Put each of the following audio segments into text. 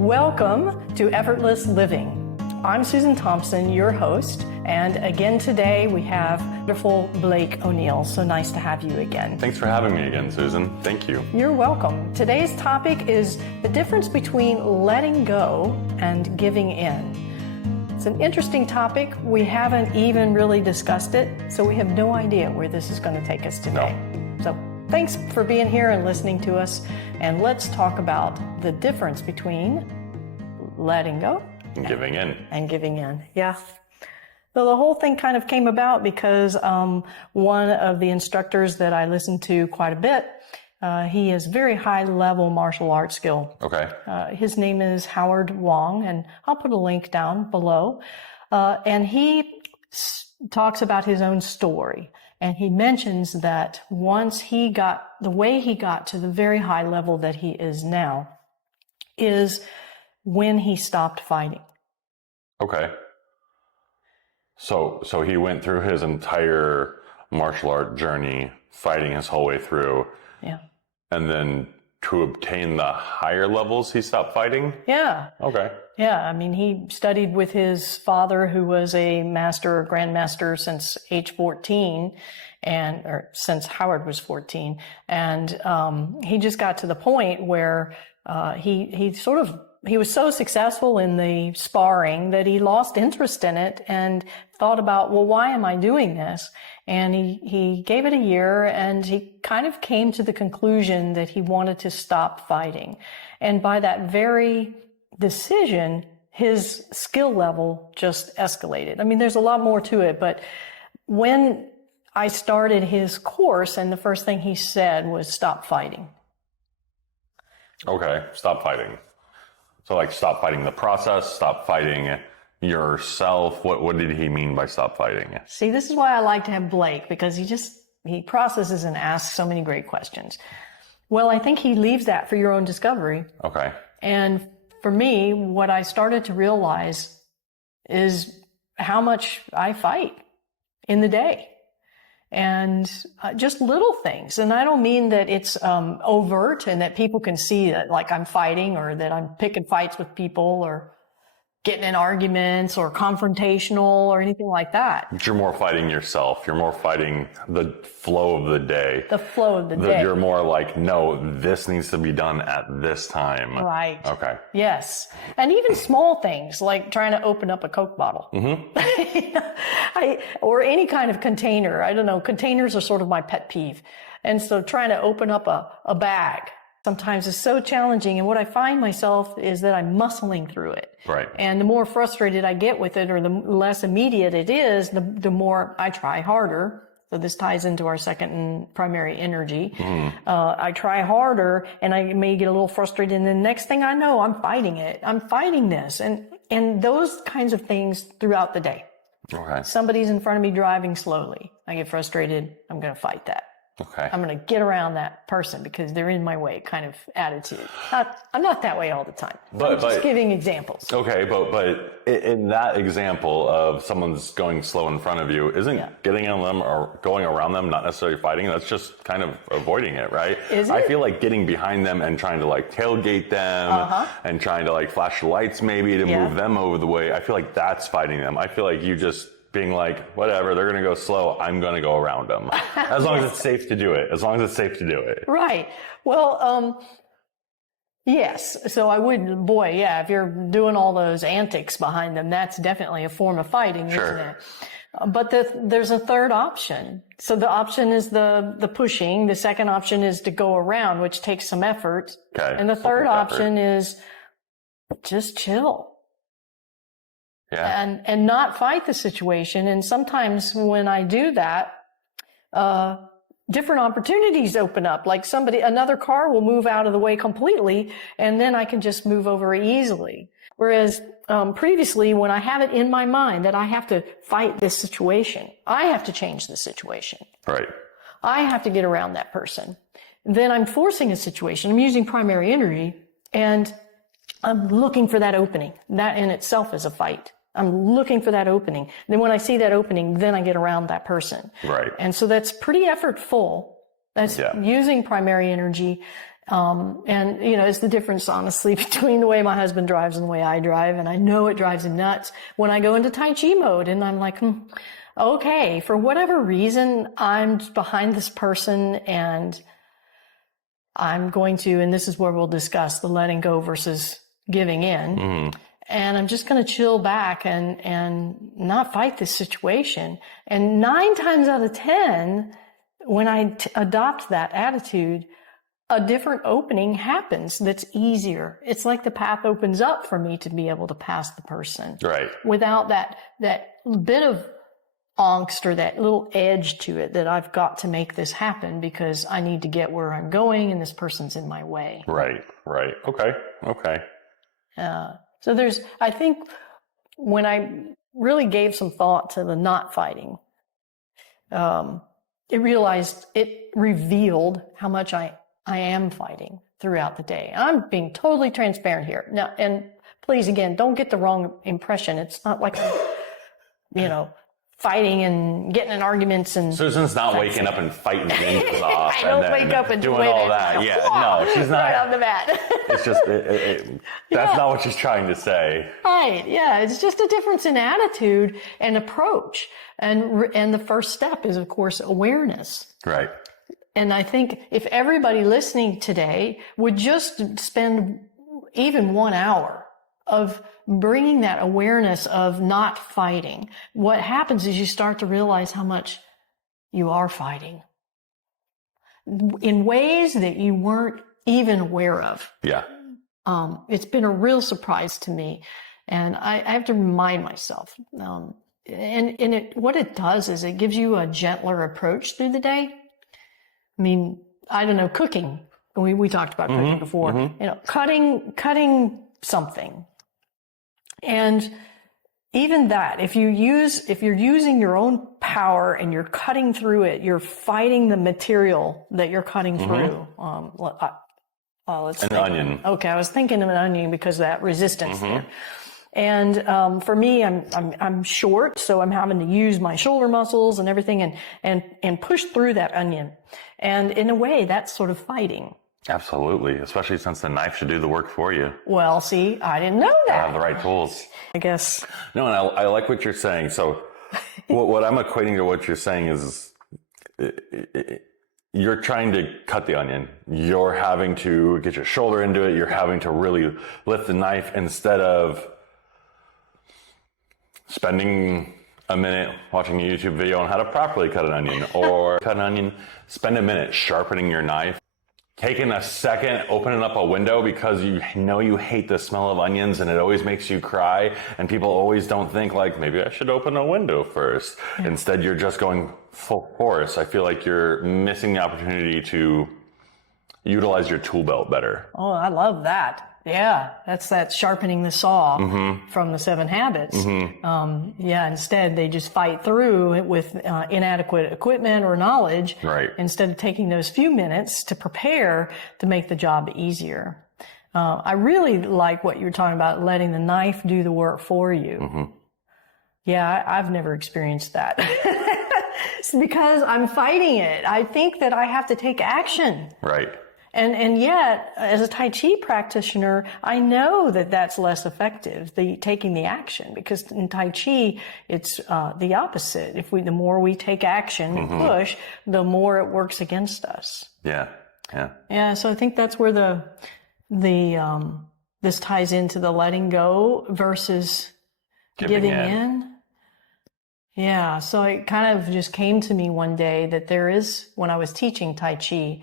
Welcome to Effortless Living. I'm Susan Thompson, your host, and again today we have wonderful Blake O'Neill. So nice to have you again. Thanks for having me again, Susan. Thank you. You're welcome. Today's topic is the difference between letting go and giving in. It's an interesting topic. We haven't even really discussed it, so we have no idea where this is going to take us today. No. So thanks for being here and listening to us, and let's talk about the difference between letting go and giving in. And giving in, yeah. So the whole thing kind of came about because one of the instructors that I listen to quite a bit, he has very high level martial arts skill. Okay. His name is Howard Wong, and I'll put a link down below. And he talks about his own story. And he mentions that once the way he got to the very high level that he is now is when he stopped fighting. Okay. So he went through his entire martial art journey, fighting his whole way through. Yeah. And then to obtain the higher levels, he stopped fighting? Yeah. Okay. Yeah. I mean, he studied with his father, who was a master or grandmaster since age 14 or since Howard was 14. And, he just got to the point where, he was so successful in the sparring that he lost interest in it and thought about, well, why am I doing this? And he gave it a year, and he kind of came to the conclusion that he wanted to stop fighting. And by that very decision, his skill level just escalated. I mean, there's a lot more to it, but when I started his course, and the first thing he said was stop fighting. Okay. Stop fighting. So like stop fighting the process, stop fighting yourself. What did he mean by stop fighting? See, this is why I like to have Blake, because he processes and asks so many great questions. Well, I think he leaves that for your own discovery. Okay. And for me, what I started to realize is how much I fight in the day. And just little things. And I don't mean that it's overt and that people can see that like I'm fighting or that I'm picking fights with people or getting in arguments or confrontational or anything like that. But you're more fighting yourself. You're more fighting the flow of the day. The flow of the day. You're more like, no, this needs to be done at this time. Right. Okay. Yes. And even small things like trying to open up a Coke bottle. Mm-hmm. Or any kind of container. I don't know. Containers are sort of my pet peeve. And so trying to open up a bag sometimes is so challenging. And what I find myself is that I'm muscling through it. Right. And the more frustrated I get with it, or the less immediate it is, the more I try harder. So this ties into our second and primary energy. Mm. I try harder, and I may get a little frustrated, and the next thing I know, I'm fighting it. I'm fighting this. And those kinds of things throughout the day. Okay. Somebody's in front of me driving slowly. I get frustrated. I'm going to fight that. Okay. I'm going to get around that person because they're in my way kind of attitude. I'm not that way all the time. I'm just giving examples. Okay, but in that example of someone's going slow in front of you, isn't getting on them or going around them not necessarily fighting? That's just kind of avoiding it, right? Is it? I feel like getting behind them and trying to like tailgate them and trying to like flash the lights maybe to move them over the way. I feel like that's fighting them. I feel like you just being like, whatever, they're going to go slow, I'm going to go around them. As long as it's safe to do it. As long as it's safe to do it. Right. Well, yes. So I would, if you're doing all those antics behind them, that's definitely a form of fighting, sure. Isn't it? But there's a third option. So the option is the pushing. The second option is to go around, which takes some effort. Okay. And the third option is just chill. Yeah. And not fight the situation. And sometimes when I do that, different opportunities open up. Like another car will move out of the way completely, and then I can just move over easily. Whereas, previously, when I have it in my mind that I have to fight this situation, I have to change the situation. Right. I have to get around that person. Then I'm forcing a situation. I'm using primary energy, and I'm looking for that opening. That in itself is a fight. I'm looking for that opening. And then when I see that opening, then I get around that person. Right. And so that's pretty effortful. That's using primary energy. And, it's the difference, honestly, between the way my husband drives and the way I drive. And I know it drives him nuts when I go into Tai Chi mode and I'm like, okay, for whatever reason, I'm behind this person and I'm going to, and this is where we'll discuss the letting go versus giving in. And I'm just going to chill back and not fight this situation. And 9 times out of 10, when I adopt that attitude, a different opening happens that's easier. It's like the path opens up for me to be able to pass the person. Right. Without that bit of angst or that little edge to it that I've got to make this happen because I need to get where I'm going and this person's in my way. Right. Okay. So I think when I really gave some thought to the not fighting, it revealed how much I am fighting throughout the day. I'm being totally transparent here. Now, and please, again, don't get the wrong impression. It's not like I'm, fighting and getting in arguments and... Susan's not waking up and fighting ninjas off I don't wake up and doing all that. Yeah, no, she's not. Right on the mat. It's just, that's not what she's trying to say. Right, yeah. It's just a difference in attitude and approach. And the first step is, of course, awareness. Right. And I think if everybody listening today would just spend even 1 hour of bringing that awareness of not fighting, what happens is you start to realize how much you are fighting in ways that you weren't even aware of. Yeah. It's been a real surprise to me. And I have to remind myself. What it does is it gives you a gentler approach through the day. I mean, I don't know, cooking. We talked about cooking before. Cutting something. And even that, if you're using your own power and you're cutting through it, you're fighting the material that you're cutting through. Let's think. Onion. Okay, I was thinking of an onion because of that resistance there. And for me, I'm short, so I'm having to use my shoulder muscles and everything and push through that onion. And in a way, that's sort of fighting. Absolutely, especially since the knife should do the work for you. Well, see, I didn't know that. Have the right tools. I guess. No, and I like what you're saying. So what I'm equating to what you're saying is you're trying to cut the onion. You're having to get your shoulder into it. You're having to really lift the knife instead of spending a minute watching a YouTube video on how to properly cut an onion or cut an onion. Spend a minute sharpening your knife. Taking a second, opening up a window because you know you hate the smell of onions and it always makes you cry. And people always don't think like, maybe I should open a window first. Yeah. Instead, you're just going full force. I feel like you're missing the opportunity to utilize your tool belt better. Oh, I love that. Yeah, that's that sharpening the saw from the 7 Habits. Instead they just fight through it with inadequate equipment or knowledge. Right. Instead of taking those few minutes to prepare to make the job easier. I really like what you're talking about, letting the knife do the work for you. Yeah, I've never experienced that. It's because I'm fighting it. I think that I have to take action. Right. And yet, as a Tai Chi practitioner, I know that that's less effective, taking the action, because in Tai Chi, it's the opposite. The more we take action and push, the more it works against us. Yeah. Yeah. So I think that's where this ties into the letting go versus giving in. Yeah. So it kind of just came to me one day that when I was teaching Tai Chi,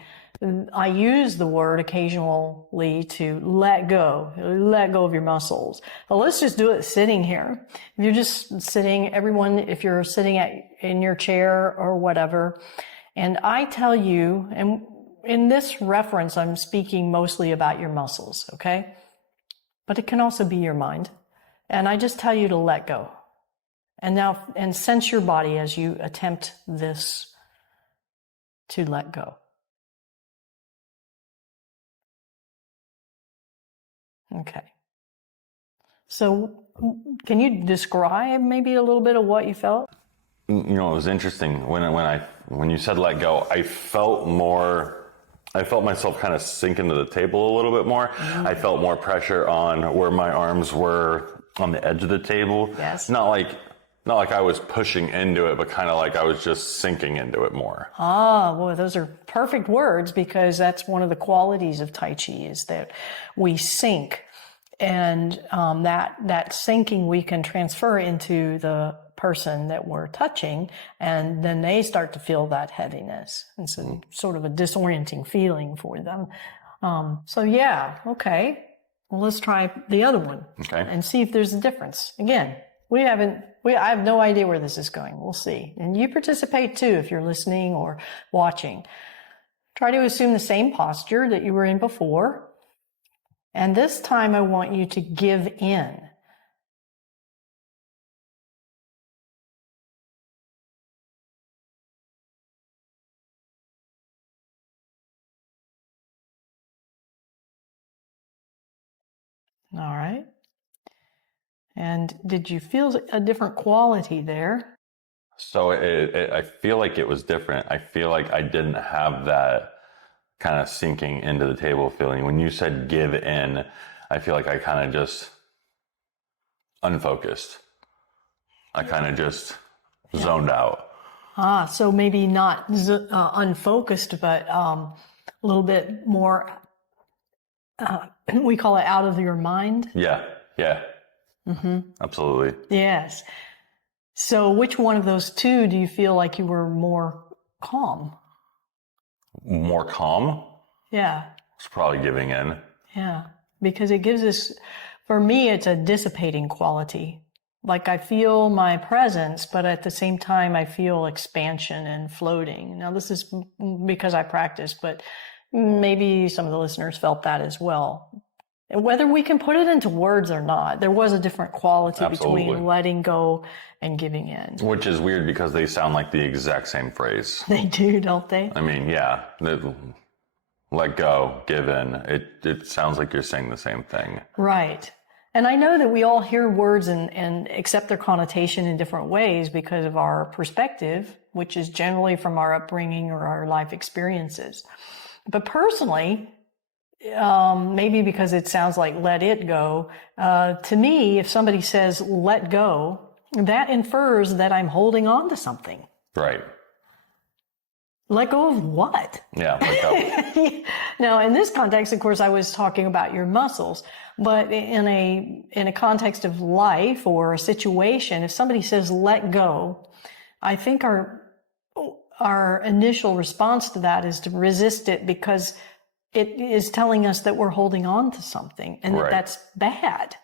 I use the word occasionally to let go of your muscles. Well, let's just do it sitting here. If you're just sitting, if you're sitting in your chair or whatever, and I tell you, and in this reference, I'm speaking mostly about your muscles, okay? But it can also be your mind. And I just tell you to let go. And sense your body as you attempt this to let go. Okay. So can you describe maybe a little bit of what you felt? It was interesting when you said let go, I felt more I felt myself kind of sink into the table a little bit more. I felt more pressure on where my arms were on the edge of the table. Yes. Not like I was pushing into it, but kind of like I was just sinking into it more. Ah, well, those are perfect words, because that's one of the qualities of Tai Chi, is that we sink. And that sinking we can transfer into the person that we're touching, and then they start to feel that heaviness. It's a sort of a disorienting feeling for them. So yeah, okay. Well, let's try the other one, Okay. and see if there's a difference. Again, I have no idea where this is going. We'll see. And you participate too if you're listening or watching. Try to assume the same posture that you were in before. And this time I want you to give in. All right. And did you feel a different quality there? So I feel like it was different. I feel like I didn't have that kind of sinking into the table feeling. When you said give in, I feel like I kind of just unfocused. I kind of just zoned out. So maybe not unfocused, but a little bit more, we call it out of your mind. Yeah. Absolutely. Yes. So which one of those two do you feel like you were more calm? More calm? Yeah. It's probably giving in. Yeah. Because it gives us, for me, it's a dissipating quality. Like I feel my presence, but at the same time, I feel expansion and floating. Now, this is because I practice, but maybe some of the listeners felt that as well. And whether we can put it into words or not, there was a different quality between letting go and giving in. Which is weird because they sound like the exact same phrase. They do, don't they? I mean, yeah. Let go, give in. It sounds like you're saying the same thing. Right. And I know that we all hear words and accept their connotation in different ways because of our perspective, which is generally from our upbringing or our life experiences. But personally, maybe because it sounds like let it go, to me, if somebody says let go, that infers that I'm holding on to something. Right. Let go of what? Yeah, let go. Now, in this context, of course, I was talking about your muscles, but in a context of life or a situation, if somebody says let go, I think our initial response to that is to resist it, because it is telling us that we're holding on to something and that that's bad.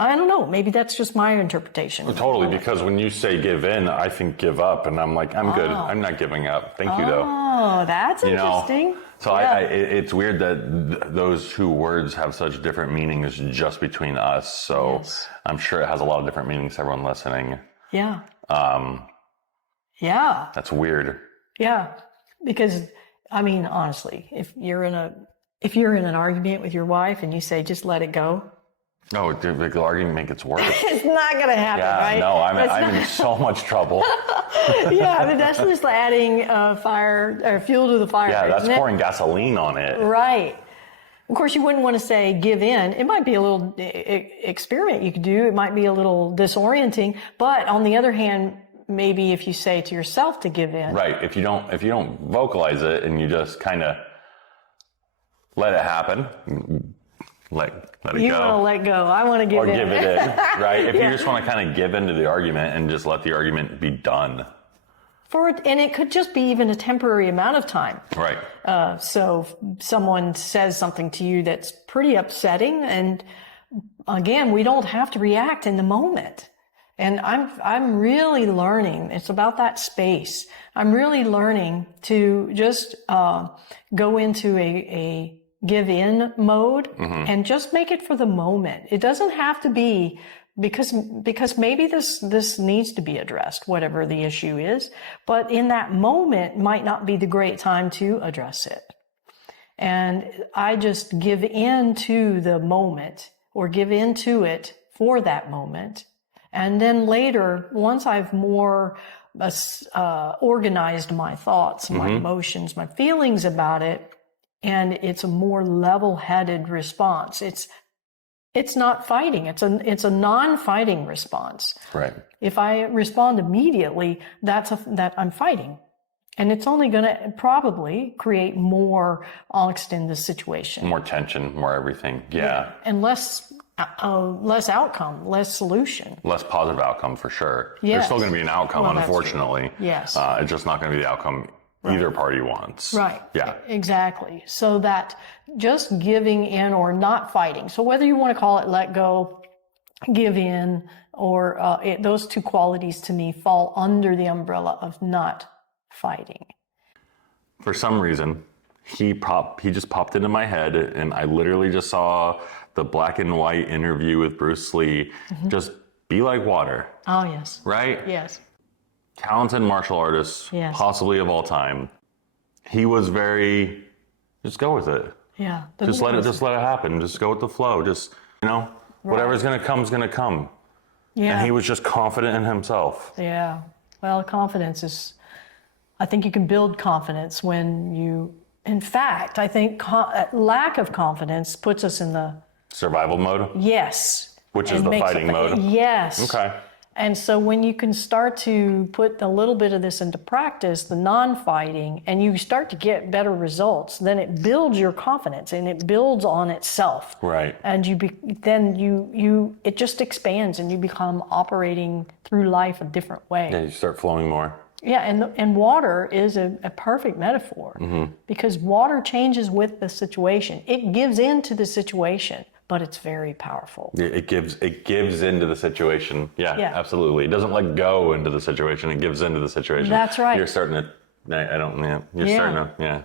I don't know. Maybe that's just my interpretation. Well, totally, because when you say give in, I think give up, and I'm like, I'm good. I'm not giving up. Thank you, though. Oh, that's interesting. So it's weird that those two words have such different meanings just between us. So I'm sure it has a lot of different meanings to everyone listening. Yeah. That's weird. Yeah. Because, I mean, honestly, if you're in an argument with your wife and you say, just let it go. No, the argument makes it worse. It's not going to happen, right? No, I'm in so much trouble. Yeah, I mean, that's just adding fire or fuel to the fire. Yeah, that's pouring gasoline on it. Right. Of course, you wouldn't want to say give in. It might be a little experiment you could do. It might be a little disorienting. But on the other hand, maybe if you say to yourself to give in. Right. If you don't vocalize it and you just kind of let it happen. Let it go. You want to let go. I want to give in. Or give it in, right? If you just want to kind of give into the argument and just let the argument be done. And it could just be even a temporary amount of time. Right. So someone says something to you that's pretty upsetting, and again, we don't have to react in the moment. And I'm really learning. It's about that space. I'm really learning to just go into a give in mode and just make it for the moment. It doesn't have to be because maybe this needs to be addressed, whatever the issue is, but in that moment might not be the great time to address it. And I just give in to the moment, or give into it for that moment. And then later, once I've more organized my thoughts, my emotions, my feelings about it, and it's a more level-headed response. It's not fighting. It's a non-fighting response. Right. If I respond immediately, that I'm fighting. And it's only going to probably create more angst in the situation. More tension, more everything. Yeah. And less outcome, less solution. Less positive outcome for sure. Yes. There's still going to be an outcome, Well, unfortunately. Yes. It's just not going to be the outcome either party wants. Right. Yeah. Exactly. So that just giving in or not fighting. So whether you want to call it let go, give in, or those two qualities to me fall under the umbrella of not fighting. For some reason, he just popped into my head, and I literally just saw the black and white interview with Bruce Lee. Just be like water. Oh, yes. Right? Yes. Talented martial artist, Yes. possibly of all time. He was very, just go with it. Yeah. Just let it happen. Just go with the flow. Just, whatever's going to come is going to come. Yeah. And he was just confident in himself. Yeah. Well, confidence is, I think you can build confidence when you, in fact, I think lack of confidence puts us in the Survival mode? yes. Which is the fighting mode? Yes. Okay. And so when you can start to put a little bit of this into practice, the non-fighting, and you start to get better results, then it builds your confidence and it builds on itself. Right. And it just expands and you become operating through life a different way. Yeah, you start flowing more. Yeah, and water is a perfect metaphor because water changes with the situation. It gives into the situation, but it's very powerful. It gives into the situation. Yeah, absolutely. It doesn't let go into the situation. It gives into the situation. That's right. You're starting to, starting to.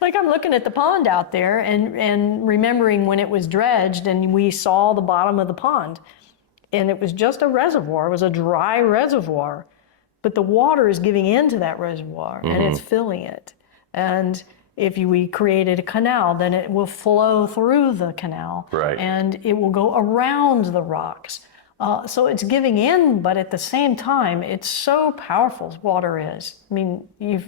Like I'm looking at the pond out there and remembering when it was dredged and we saw the bottom of the pond and it was just a reservoir. It was a dry reservoir. But the water is giving into that reservoir and it's filling it. And if we created a canal, then it will flow through the canal. Right. And it will go around the rocks. So it's giving in, but at the same time, it's so powerful as water is. I mean, if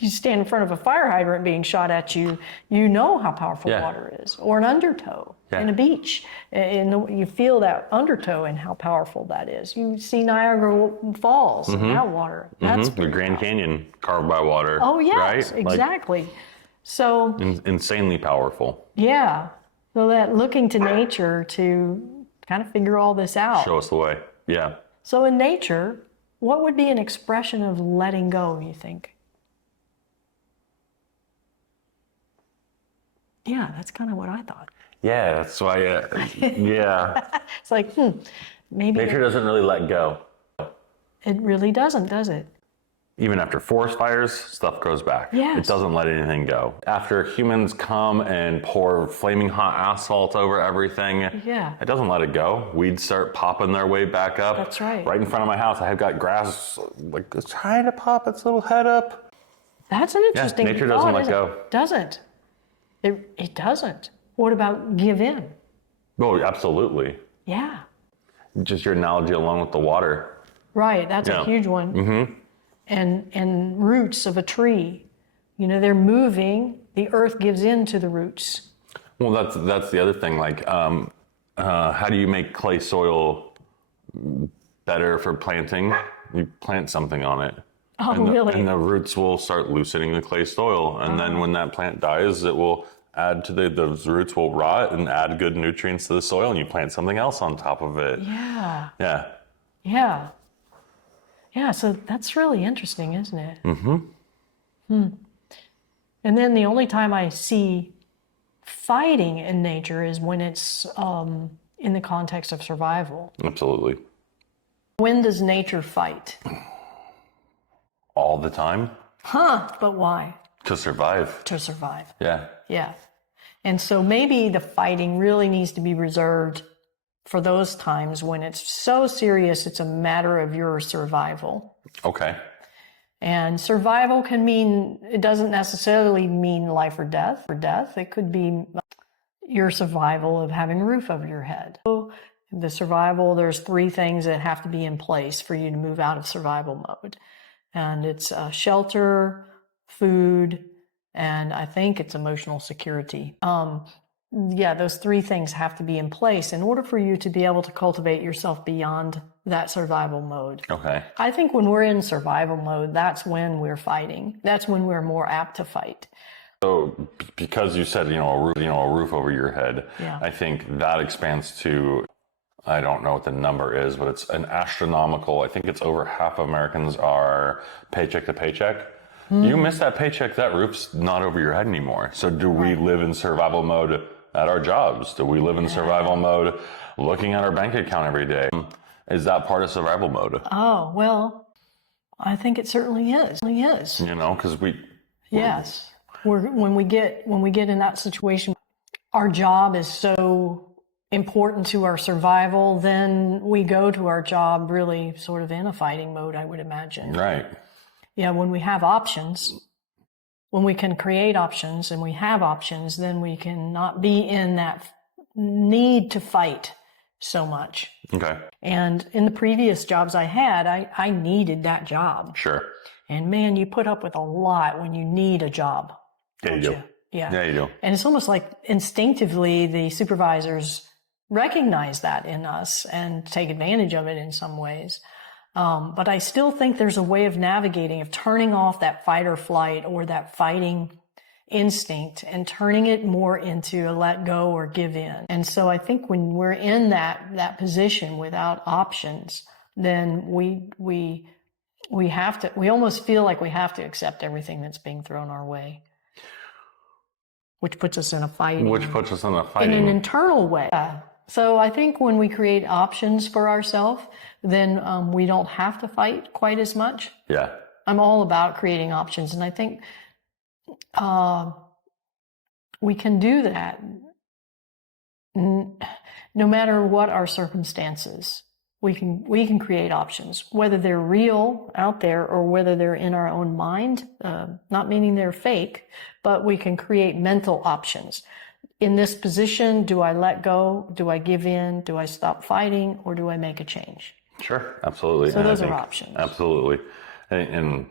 you stand in front of a fire hydrant being shot at you, you know how powerful water is. Or an undertow in a beach. You feel that undertow and how powerful that is. You see Niagara Falls and that water. That's the Grand Canyon carved by water. Oh, yes, right? Exactly. So Insanely powerful. yeah. So that looking to nature to kind of figure all this out. Show us the way. Yeah. So in nature, what would be an expression of letting go, you think? Yeah, that's kind of what I thought. Yeah, that's why, yeah. It's like, maybe Nature doesn't really let go. it really doesn't, does it? Even after forest fires, stuff goes back. Yes. It doesn't let anything go. After humans come and pour flaming hot asphalt over everything, it doesn't let it go. Weeds start popping their way back up. That's right. Right in front of my house, I have got grass like it's trying to pop its little head up. That's an interesting nature thought, doesn't let isn't go. It? Doesn't. It doesn't. What about give in? Oh, absolutely. Yeah. Just your analogy along with the water. Right, that's a huge one. Mm-hmm. And roots of a tree, they're moving. The earth gives in to the roots. Well, that's the other thing. Like, how do you make clay soil better for planting? You plant something on it. Oh, really? And the roots will start loosening the clay soil. And then when that plant dies, it will add to those roots will rot and add good nutrients to the soil. And you plant something else on top of it. Yeah. Yeah. Yeah. Yeah, so that's really interesting, isn't it? Mm-hmm. And then the only time I see fighting in nature is when it's in the context of survival. Absolutely. When does nature fight? All the time. But why? To survive. To survive. Yeah. Yeah. And so maybe the fighting really needs to be reserved for those times when it's so serious, it's a matter of your survival. Okay. And survival can mean, it doesn't necessarily mean life or death. It could be your survival of having a roof over your head. So The survival, there's three things that have to be in place for you to move out of survival mode. And it's shelter, food, and I think it's emotional security. Yeah, those three things have to be in place in order for you to be able to cultivate yourself beyond that survival mode. Okay. I think when we're in survival mode, that's when we're fighting. That's when we're more apt to fight. So because you said, a roof over your head, Yeah. I think that expands to, I don't know what the number is, but it's an astronomical, I think it's over half of Americans are paycheck to paycheck. You miss that paycheck, that roof's not over your head anymore. So do we live in survival mode at our jobs? Do we live in survival mode looking at our bank account every day? Is that part of survival mode? Oh, well, I think it certainly is. It is. Because Yes. When we get in that situation, our job is so important to our survival, then we go to our job really sort of in a fighting mode, I would imagine. Right. Yeah, when we have options, when we can create options and we have options, then we can not be in that need to fight so much. Okay. And in the previous jobs I had, I needed that job. Sure. And man, you put up with a lot when you need a job. Yeah, you do. Yeah. Yeah, you do. And it's almost like instinctively the supervisors recognize that in us and take advantage of it in some ways. But I still think there's a way of navigating, of turning off that fight or flight or that fighting instinct and turning it more into a let go or give in. And so I think when we're in that position without options, then we almost feel like we have to accept everything that's being thrown our way. Which puts us in a fight. In an internal way. Yeah. So I think when we create options for ourselves, then we don't have to fight quite as much. Yeah. I'm all about creating options, and I think we can do that no matter what our circumstances. We can create options, whether they're real out there or whether they're in our own mind, not meaning they're fake, but we can create mental options. In this position, do I let go? Do I give in? Do I stop fighting? Or do I make a change? Sure, absolutely. So those are options. Absolutely. And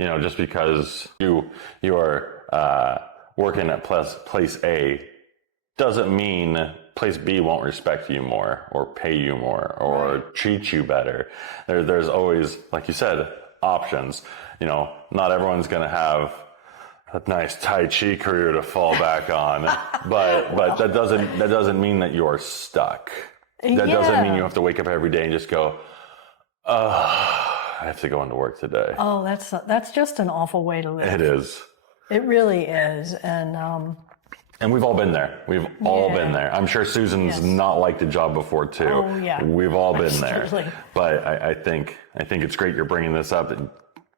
just because you are working at place A doesn't mean place B won't respect you more or pay you more or treat you better. There's always, like you said, options. Not everyone's going to have a nice Tai Chi career to fall back on, but that doesn't mean that you're stuck. That doesn't mean you have to wake up every day and just go, I have to go into work today. Oh, that's just an awful way to live. It is. It really is. And we've all been there. We've all been there. I'm sure Susan's not liked a job before too. Oh, yeah. We've all been there. But I think it's great you're bringing this up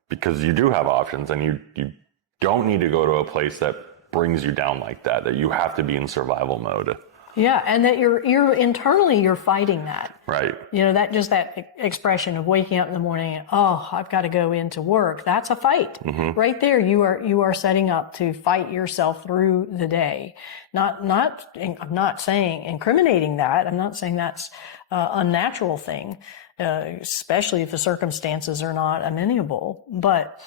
because you do have options, and you don't need to go to a place that brings you down like that you have to be in survival mode. Yeah, and that you're internally you're fighting that. Right. That expression of waking up in the morning and, I've got to go into work. That's a fight. Mm-hmm. Right there, you are setting up to fight yourself through the day. I'm not saying incriminating that. I'm not saying that's a unnatural thing, especially if the circumstances are not amenable. But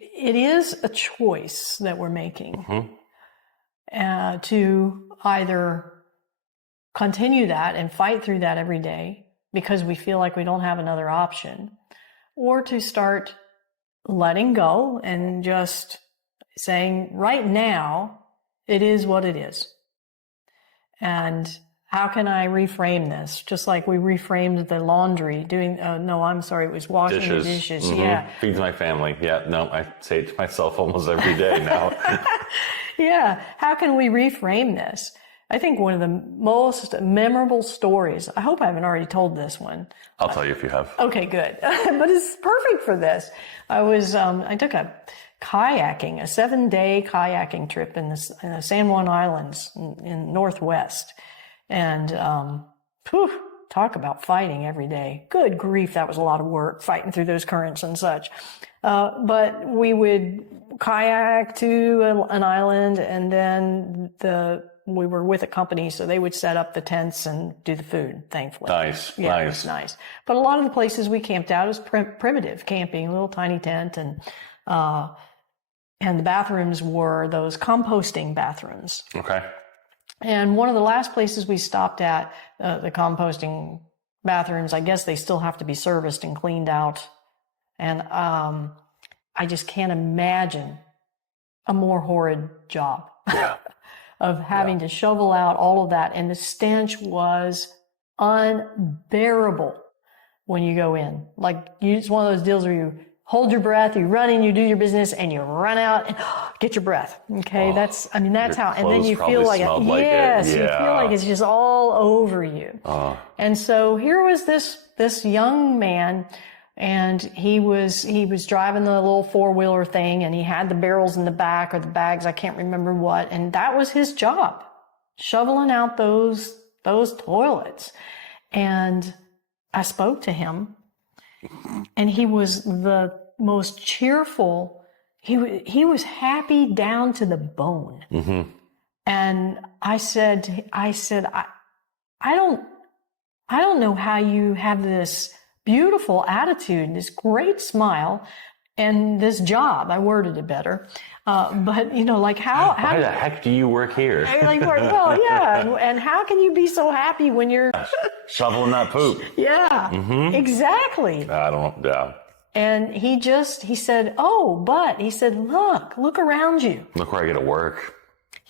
it is a choice that we're making. Mm-hmm. To either continue that and fight through that every day because we feel like we don't have another option, or to start letting go and just saying, right now, it is what it is. And how can I reframe this? Just like we reframed the laundry, it was washing the dishes. Mm-hmm. Yeah. Feeds my family. Yeah, no, I say it to myself almost every day now. Yeah. How can we reframe this? I think one of the most memorable stories, I hope I haven't already told this one. I'll tell you if you have. Okay, good. But it's perfect for this. I took a 7-day kayaking trip in the San Juan Islands in Northwest. And, talk about fighting every day. Good grief. That was a lot of work fighting through those currents and such. But we would kayak to an island, and then the we were with a company, so they would set up the tents and do the food, thankfully. Nice, yeah, nice. It was nice. But a lot of the places we camped out was primitive camping, a little tiny tent, and the bathrooms were those composting bathrooms. Okay. And one of the last places we stopped at, the composting bathrooms, I guess they still have to be serviced and cleaned out. And I just can't imagine a more horrid job of having to shovel out all of that. And the stench was unbearable when you go in. Like, it's one of those deals where you hold your breath, you run in, you do your business, and you run out and get your breath. Okay, that's how. And then you feel like you feel like it's just all over you. And so here was this young man, and he was driving the little 4-wheeler thing, and he had the barrels in the back, or the bags, I can't remember what, and that was his job, shoveling out those toilets. And I spoke to him, and he was the most cheerful. He was happy down to the bone. Mm-hmm. And I said, I don't know how you have this beautiful attitude, this great smile, and this job. I worded it better. But, like, how why the heck do you work here? Well, yeah. And how can you be so happy when you're shoveling that poop? Yeah, exactly. I don't, yeah. And he said, he said, look around you. Look where I get to work.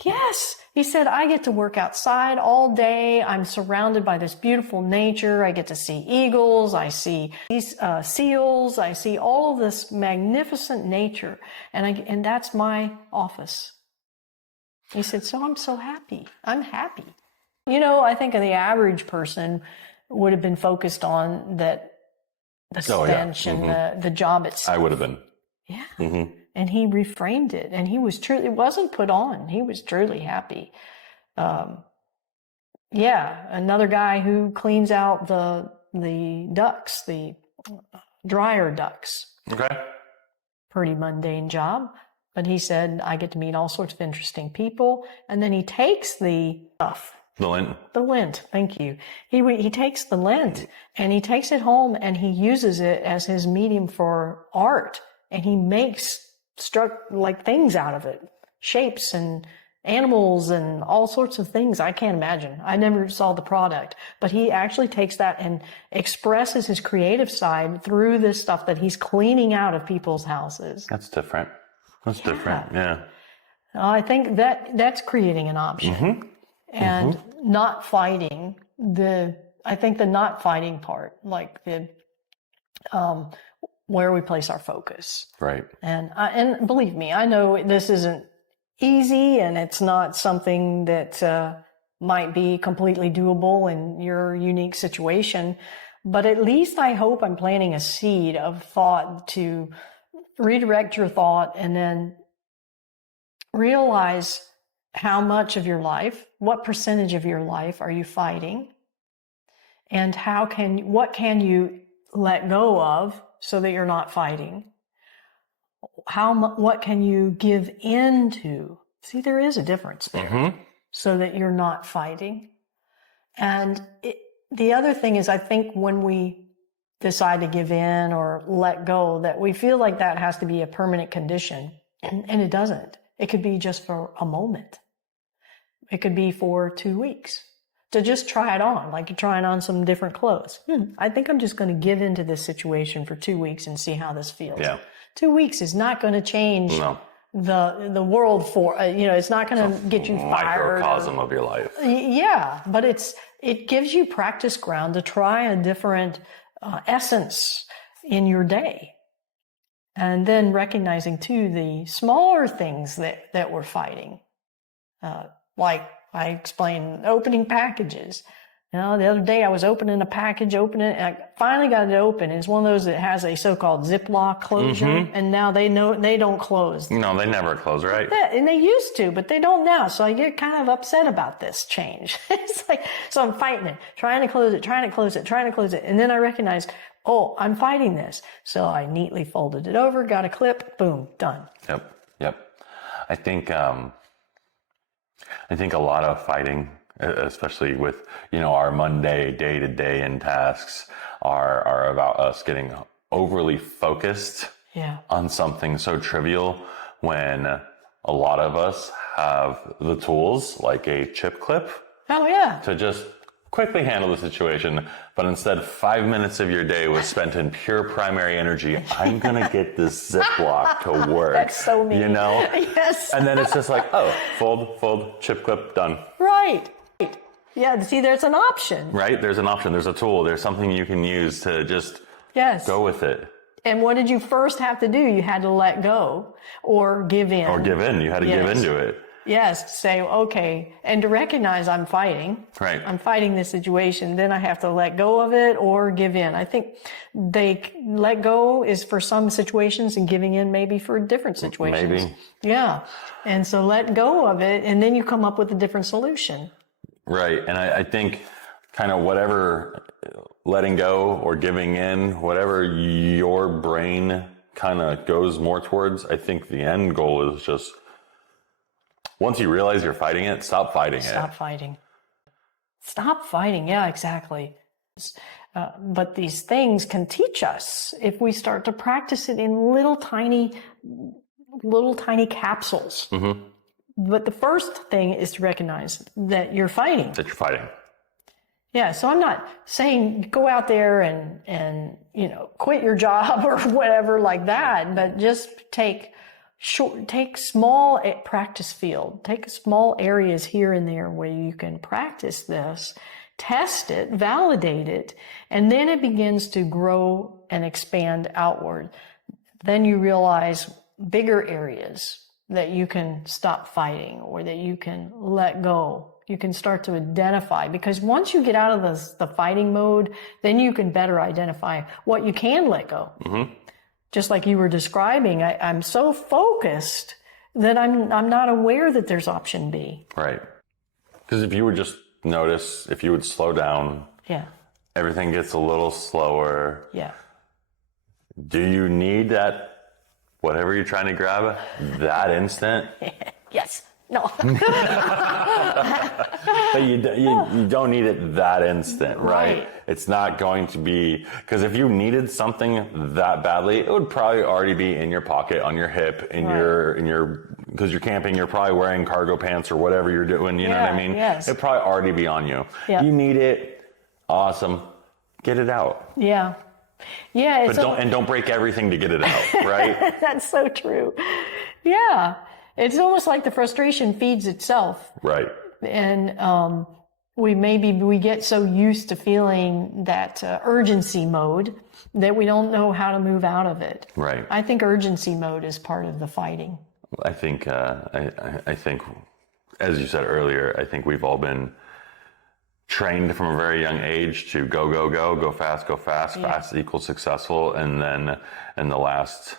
Yes. He said, I get to work outside all day. I'm surrounded by this beautiful nature. I get to see eagles. I see these seals. I see all of this magnificent nature. And that's my office. He said, so I'm so happy. I'm happy. I think the average person would have been focused on the stench and the job itself. I would have been. Yeah. Mm-hmm. And he reframed it, and he was truly, it wasn't put on. He was truly happy. Another guy who cleans out the ducts, the dryer ducts. Okay. Pretty mundane job. But he said, I get to meet all sorts of interesting people. And then he takes the stuff. The lint. The lint, thank you. He takes the lint, and he takes it home, and he uses it as his medium for art. And he makes things out of it, shapes and animals and all sorts of things. I can't imagine. I never saw the product, but he actually takes that and expresses his creative side through this stuff that he's cleaning out of people's houses. That's different. Different. Yeah. I think that's creating an option. Mm-hmm. And not fighting the not fighting part, like where we place our focus. Right. And believe me, I know this isn't easy, and it's not something that might be completely doable in your unique situation, but at least I hope I'm planting a seed of thought to redirect your thought, and then realize how much of your life, what percentage of your life are you fighting, and what can you let go of so that you're not fighting? What can you give into? See, there is a difference there, so that you're not fighting. And the other thing is, I think when we decide to give in or let go, that we feel like that has to be a permanent condition, and it doesn't. It could be just for a moment. It could be for 2 weeks. To just try it on, like you're trying on some different clothes. I think I'm just going to give into this situation for 2 weeks and see how this feels. Yeah. 2 weeks is not going to change the world for, it's not going to get you fired. Microcosm of your life. Yeah, but it gives you practice ground to try a different essence in your day. And then recognizing too the smaller things that we're fighting. Like I explained, opening packages. The other day I was opening a package, and I finally got it open. It's one of those that has a so-called Ziploc closure, and now they don't close. No, they never close, right? And they used to, but they don't now. So I get kind of upset about this change. It's like, so I'm fighting it, trying to close it. And then I recognized, I'm fighting this. So I neatly folded it over, got a clip, boom, done. Yep. I think, I think a lot of fighting, especially with, our Monday day-to-day and tasks are about us getting overly focused on something so trivial when a lot of us have the tools like a chip clip to just quickly handle the situation. But instead, 5 minutes of your day was spent in pure primary energy. I'm going to get this Ziploc to work. That's so mean. Yes. And then it's just like, fold, chip clip, done. Right. Yeah, see, there's an option. Right? There's an option. There's a tool. There's something you can use to just go with it. And what did you first have to do? You had to let go or give in. You had to give into it. Yes, to say, okay, and to recognize I'm fighting. Right. I'm fighting this situation. Then I have to let go of it or give in. I think they let go is for some situations and giving in maybe for different situations. Maybe. Yeah. And so let go of it and then you come up with a different solution. Right. And I think kind of whatever letting go or giving in, whatever your brain kind of goes more towards, I think the end goal is just once you realize you're fighting it, stop fighting it. Stop fighting. Stop fighting. Yeah, exactly. But these things can teach us if we start to practice it in little tiny capsules. Mm-hmm. But the first thing is to recognize that you're fighting. That you're fighting. Yeah, so I'm not saying go out there and quit your job or whatever like that, but just take small practice field, take small areas here and there where you can practice this, test it, validate it, and then it begins to grow and expand outward. Then you realize bigger areas that you can stop fighting or that you can let go. You can start to identify, because once you get out of the fighting mode, then you can better identify what you can let go. Mm-hmm. Just like you were describing, I'm so focused that I'm not aware that there's option B. Right. Because if you would just notice, if you would slow down, everything gets a little slower. Yeah. Do you need that, whatever you're trying to grab, that instant? Yes. No. But you don't need it that instant, right? It's not going to be, because if you needed something that badly, it would probably already be in your pocket, on your hip, because you're camping, you're probably wearing cargo pants or whatever you're doing, you know what I mean? Yes. It'd probably already be on you. Yeah. You need it, awesome, get it out. Yeah. Yeah. But don't break everything to get it out, right? That's so true. Yeah. It's almost like the frustration feeds itself. Right. And we get so used to feeling that urgency mode that we don't know how to move out of it. Right. I think urgency mode is part of the fighting. I think, I think, as you said earlier, I think we've all been trained from a very young age to go fast, fast equals successful. And then in the last,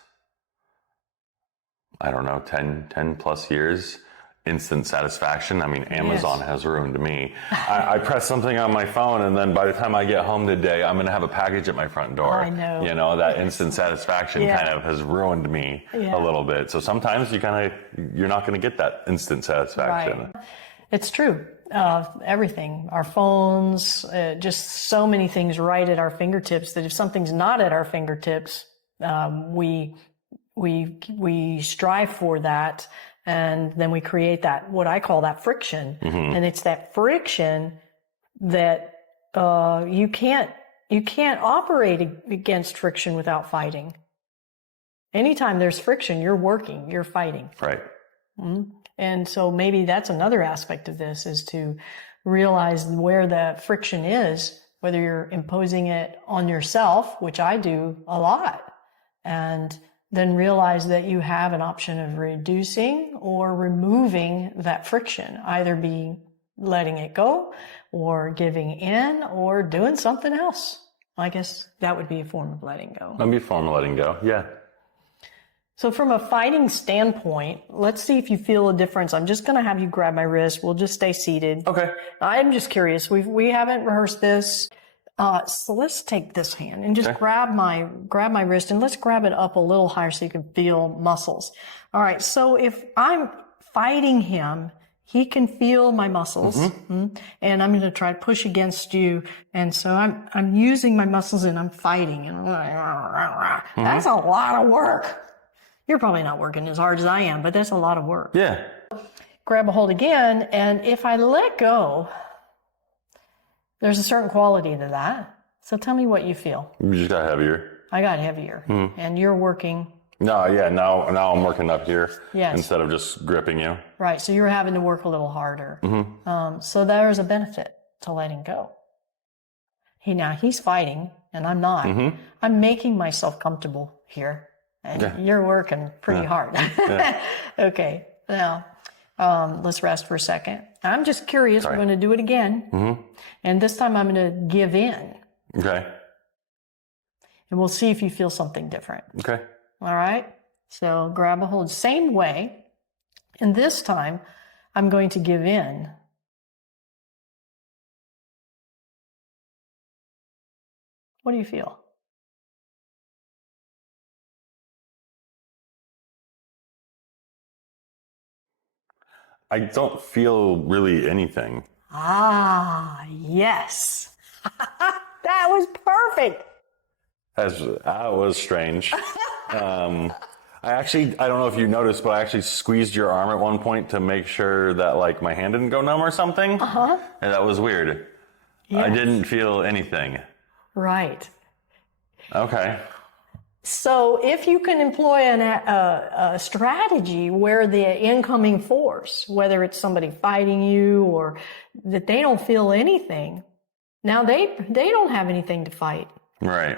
I don't know, 10 plus years, instant satisfaction. I mean, Amazon has ruined me. I press something on my phone and then by the time I get home today, I'm going to have a package at my front door. I know. You know, that instant satisfaction kind of has ruined me a little bit. So sometimes you're not going to get that instant satisfaction. Right. It's true. Everything, our phones, just so many things right at our fingertips that if something's not at our fingertips, we strive for that, and then we create that, what I call that friction. Mm-hmm. And it's that friction that you can't operate against friction without fighting. Anytime there's friction, you're working, you're fighting. Right. Mm-hmm. And so maybe that's another aspect of this, is to realize where the friction is, whether you're imposing it on yourself, which I do a lot, and then realize that you have an option of reducing or removing that friction, either be letting it go or giving in or doing something else. I guess that would be a form of letting go. That'd be a form of letting go, yeah. So from a fighting standpoint, let's see if you feel a difference. I'm just going to have you grab my wrist. We'll just stay seated. Okay. I'm just curious. We haven't rehearsed this. So let's take this hand and just grab my wrist, and let's grab it up a little higher so you can feel muscles. All right. So if I'm fighting him, He can feel my muscles, and I'm going to try to push against you. And so I'm using my muscles and I'm fighting. And that's a lot of work. You're probably not working as hard as I am, but that's a lot of work. Yeah. Grab a hold again, and if I let go, there's a certain quality to that. So tell me what you feel. You just got heavier. I got heavier, and you're working. No, yeah, now I'm working up here Yes. instead of just gripping you. Right, so you're having to work a little harder. So there's a benefit to letting go. He's fighting, and I'm not. I'm making myself comfortable here, and you're working pretty hard. Okay, now let's rest for a second. I'm just curious. We're going to do it again, and this time I'm going to give in. Okay. And we'll see if you feel something different. Okay. All right? So grab a hold, same way. And this time, I'm going to give in. What do you feel? I don't feel really anything. Ah, yes. That was perfect. That was strange. I don't know if you noticed, but I actually squeezed your arm at one point to make sure that like my hand didn't go numb or something. And that was weird. Yes. I didn't feel anything. Right. Okay. So if you can employ a strategy where the incoming force, whether it's somebody fighting you or that they don't feel anything, now they don't have anything to fight. Right.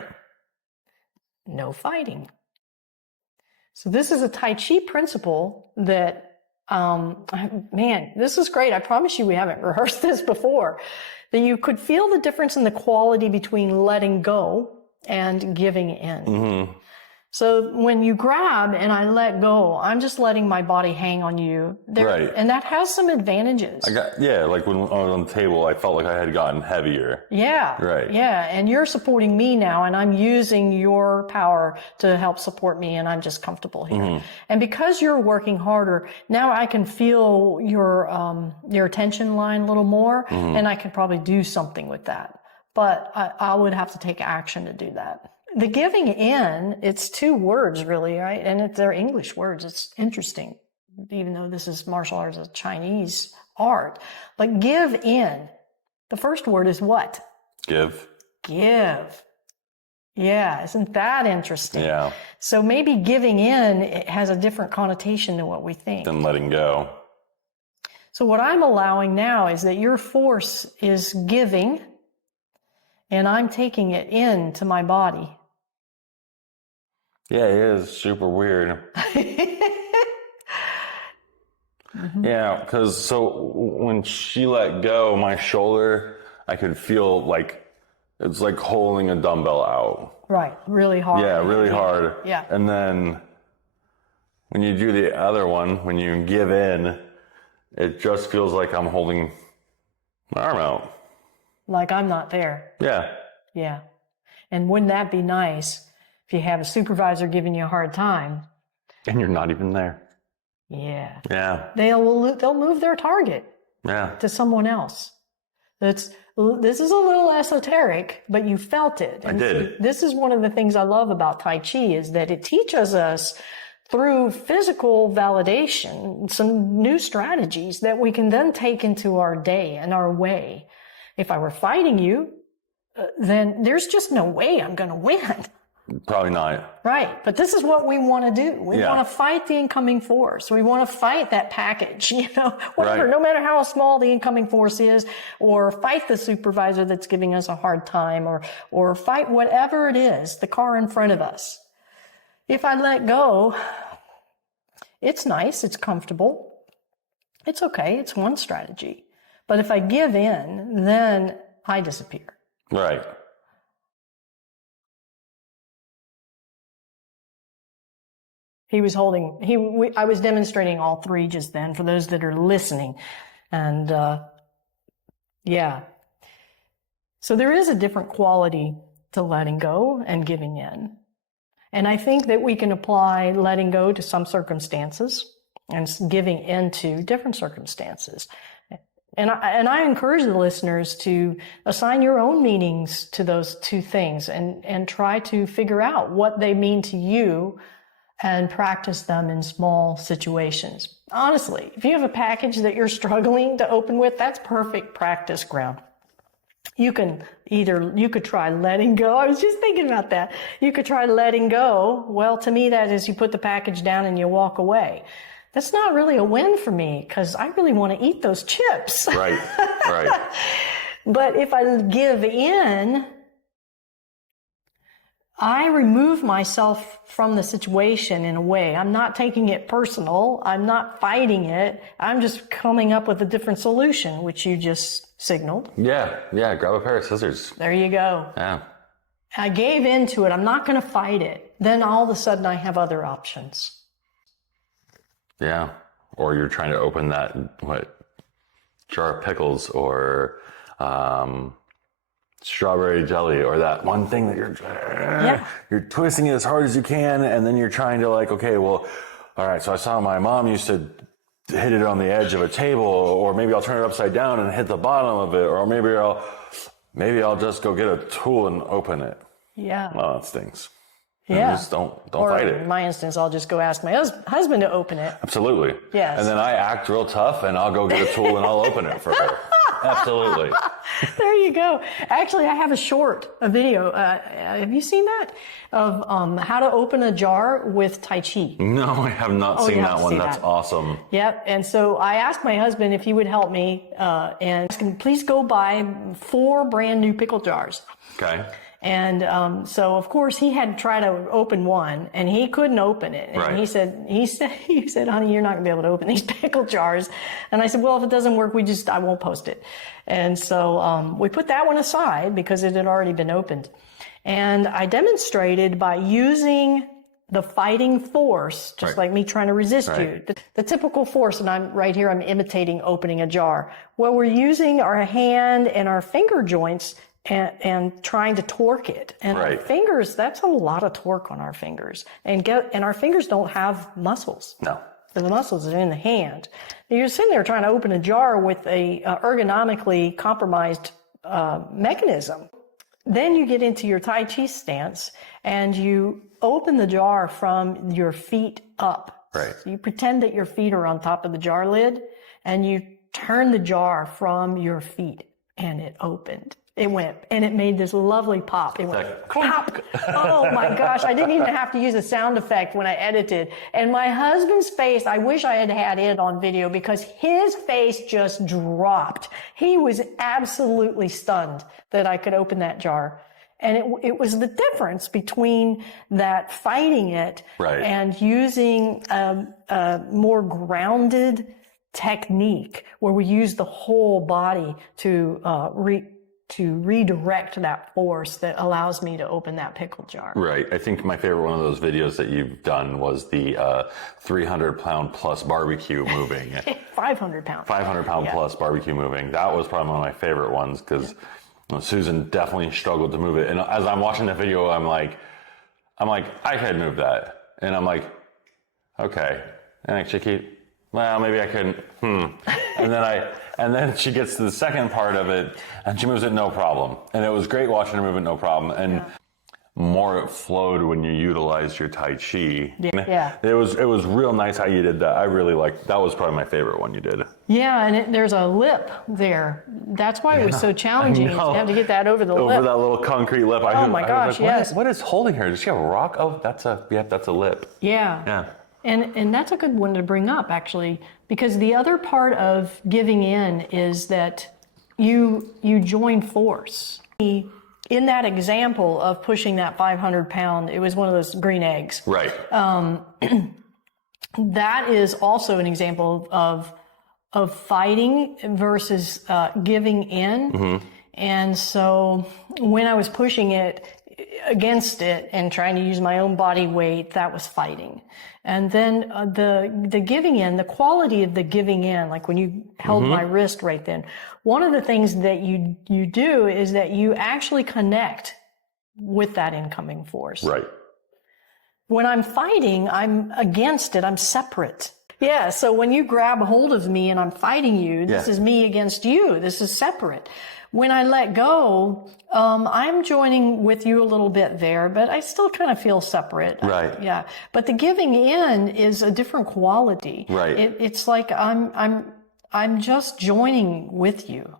No fighting. So this is a Tai Chi principle that, man, this is great. I promise you we haven't rehearsed this before. That you could feel the difference in the quality between letting go and giving in. So when you grab and I let go, I'm just letting my body hang on you. Right. And that has some advantages. Like when I was on the table, I felt like I had gotten heavier. Yeah. Right. Yeah. And you're supporting me now, and I'm using your power to help support me, and I'm just comfortable here. And because you're working harder, now I can feel your attention line a little more, and I can probably do something with that. But I would have to take action to do that. The giving in, it's two words really, right? And they're English words. It's interesting, even though this is martial arts, a Chinese art. But give in. The first word is what? Give. Give. Yeah, isn't that interesting? Yeah. So maybe giving in, it has a different connotation than what we think. Than letting go. So what I'm allowing now is that your force is giving, and I'm taking it into my body. Yeah, it is super weird. Yeah, because when she let go, my shoulder, I could feel like it's like holding a dumbbell out. Right, really hard. Yeah, really hard. Yeah. And then when you do the other one, when you give in, it just feels like I'm holding my arm out. Like I'm not there. Yeah. Yeah. And wouldn't that be nice if you have a supervisor giving you a hard time? And you're not even there. Yeah. Yeah. They'll move their target to someone else. This is a little esoteric, but you felt it. I did. This is one of the things I love about Tai Chi is that it teaches us through physical validation, some new strategies that we can then take into our day and our way. If I were fighting you, then there's just no way I'm going to win. Probably not. Right. But this is what we want to do. We want to fight the incoming force. We want to fight that package, whatever, no matter how small the incoming force is, or fight the supervisor that's giving us a hard time, or fight whatever it is, the car in front of us. If I let go, it's nice. It's comfortable. It's okay. It's one strategy. But if I give in, then I disappear. Right. I was demonstrating all three just then for those that are listening. And, so there is a different quality to letting go and giving in. And I think that we can apply letting go to some circumstances and giving into different circumstances. And I encourage the listeners to assign your own meanings to those two things and try to figure out what they mean to you and practice them in small situations. Honestly, if you have a package that you're struggling to open with, that's perfect practice ground. You could try letting go. I was just thinking about that. You could try letting go. Well, to me, that is you put the package down and you walk away. That's not really a win for me because I really want to eat those chips. Right, right. But if I give in, I remove myself from the situation in a way. I'm not taking it personal. I'm not fighting it. I'm just coming up with a different solution, which you just signaled. Yeah, grab a pair of scissors. There you go. Yeah. I gave into it. I'm not going to fight it. Then all of a sudden I have other options. Yeah. Or you're trying to open that, jar of pickles or strawberry jelly or that one thing that you're twisting it as hard as you can. And then you're trying to okay, well, all right. So I saw my mom used to hit it on the edge of a table, or maybe I'll turn it upside down and hit the bottom of it. Or maybe I'll just go get a tool and open it. Yeah. Well, that stings. Yeah. Just don't fight it. In my instance, I'll just go ask my husband to open it. Absolutely. Yes. And then I act real tough and I'll go get a tool and I'll open it for her. Absolutely. There you go. Actually, I have a video. Have you seen that? Of how to open a jar with Tai Chi. No, I have not seen that one. That's awesome. Yep. And so I asked my husband if he would help me and asked him, please go buy 4 brand new pickle jars. Okay. And so of course he had tried to open one and he couldn't open it. And right. he said, honey, you're not gonna be able to open these pickle jars. And I said, well, if it doesn't work, I won't post it. And so we put that one aside because it had already been opened. And I demonstrated by using the fighting force, just like me trying to resist you. The typical force, and I'm imitating opening a jar. Well, we're using our hand and our finger joints and trying to torque it. And our fingers, that's a lot of torque on our fingers. And our fingers don't have muscles. No. The muscles are in the hand. You're sitting there trying to open a jar with a ergonomically compromised mechanism. Then you get into your Tai Chi stance and you open the jar from your feet up. Right. So you pretend that your feet are on top of the jar lid and you turn the jar from your feet and it opened. It went, and it made this lovely pop. It went pop. Oh my gosh, I didn't even have to use a sound effect when I edited. And my husband's face, I wish I had it on video because his face just dropped. He was absolutely stunned that I could open that jar. And it was the difference between that fighting it and using a more grounded technique where we use the whole body to redirect that force that allows me to open that pickle jar. Right. I think my favorite one of those videos that you've done was the 300-pound plus barbecue moving. 500 pound. 500-pound plus barbecue moving. That was probably one of my favorite ones because Susan definitely struggled to move it. And as I'm watching the video, I'm like, I could move that. And I'm like, okay. And I keep, well, maybe I couldn't. And then she gets to the second part of it and she moves it no problem. And it was great watching her move it no problem. And more it flowed when you utilized your Tai Chi. Yeah. It was real nice how you did that. I really liked, that was probably my favorite one you did. Yeah, and there's a lip there. That's why it was so challenging. You have to get that over the lip. Over that little concrete lip. Oh my gosh, yes. What is holding her? Does she have a rock? Oh, that's a lip. Yeah. Yeah. And that's a good one to bring up, actually, because the other part of giving in is that you join force. In that example of pushing that 500-pound, it was one of those green eggs. Right. That is also an example of fighting versus giving in. Mm-hmm. And so when I was pushing it against it and trying to use my own body weight, that was fighting. And then the giving in, the quality of the giving in, like when you held my wrist right then, one of the things that you do is that you actually connect with that incoming force. Right. When I'm fighting, I'm against it. I'm separate. Yeah, so when you grab a hold of me and I'm fighting you, this Yeah. is me against you. This is separate. When I let go, I'm joining with you a little bit there, but I still kind of feel separate. Right. Yeah. But the giving in is a different quality. Right. It's like I'm just joining with you.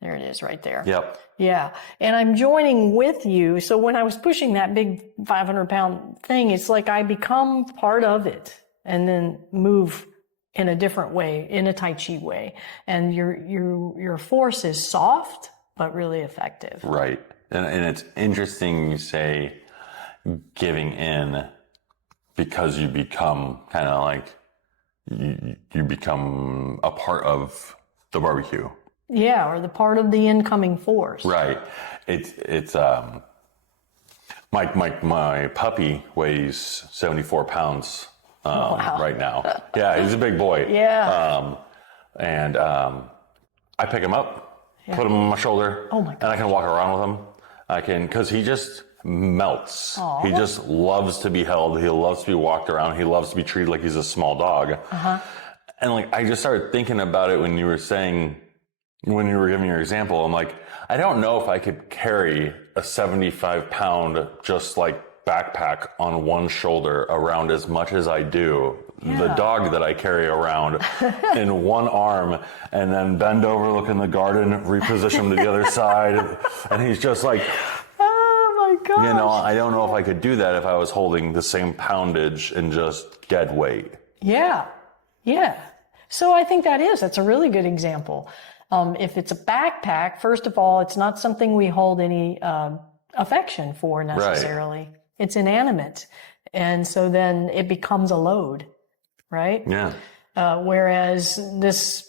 There it is right there. Yep. Yeah. And I'm joining with you. So when I was pushing that big 500-pound thing, it's like I become part of it and then move in a different way, in a Tai Chi way. And your force is soft, but really effective. Right. And it's interesting you say giving in, because you become kind of like, you become a part of the barbecue. Yeah, or the part of the incoming force. Right. It's my puppy weighs 74 pounds Wow. right now. Yeah, he's a big boy. Yeah. And I pick him up, put him on my shoulder, Oh my and I can walk around with him. I can, because he just melts. Aw. He just loves to be held. He loves to be walked around. He loves to be treated like he's a small dog. And like, I just started thinking about it when you were giving your example. I'm like, I don't know if I could carry a 75-pound just like backpack on one shoulder around as much as I do. Yeah. The dog that I carry around in one arm, and then bend over, look in the garden, reposition him to the other side. And he's just like, Oh my gosh. you know, I don't know if I could do that if I was holding the same poundage and just dead weight. Yeah. Yeah. So I think that's a really good example. If it's a backpack, first of all, it's not something we hold any affection for necessarily. Right. It's inanimate. And so then it becomes a load, right? Yeah. Whereas this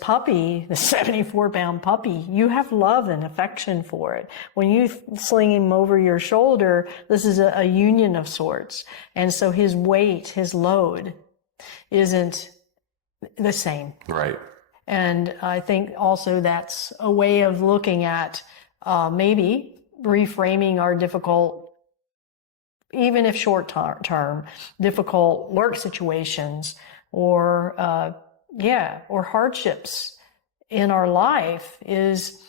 puppy, the 74-pound puppy, you have love and affection for it. When you sling him over your shoulder, this is a union of sorts. And so his weight, his load isn't the same. Right. And I think also that's a way of looking at maybe reframing our difficult, even if short term, difficult work situations or hardships in our life. Is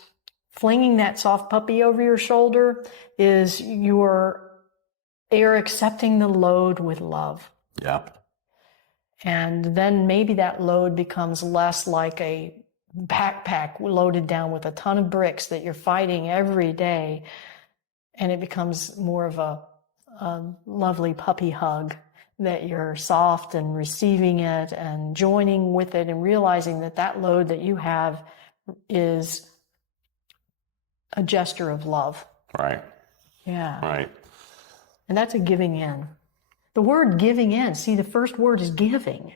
flinging that soft puppy over your shoulder is you're accepting the load with love. Yeah. And then maybe that load becomes less like a backpack loaded down with a ton of bricks that you're fighting every day. And it becomes more of a lovely puppy hug that you're soft and receiving it and joining with it and realizing that load that you have is a gesture of love. Right. Yeah. Right. And that's a giving in. The word giving in, see, the first word is giving.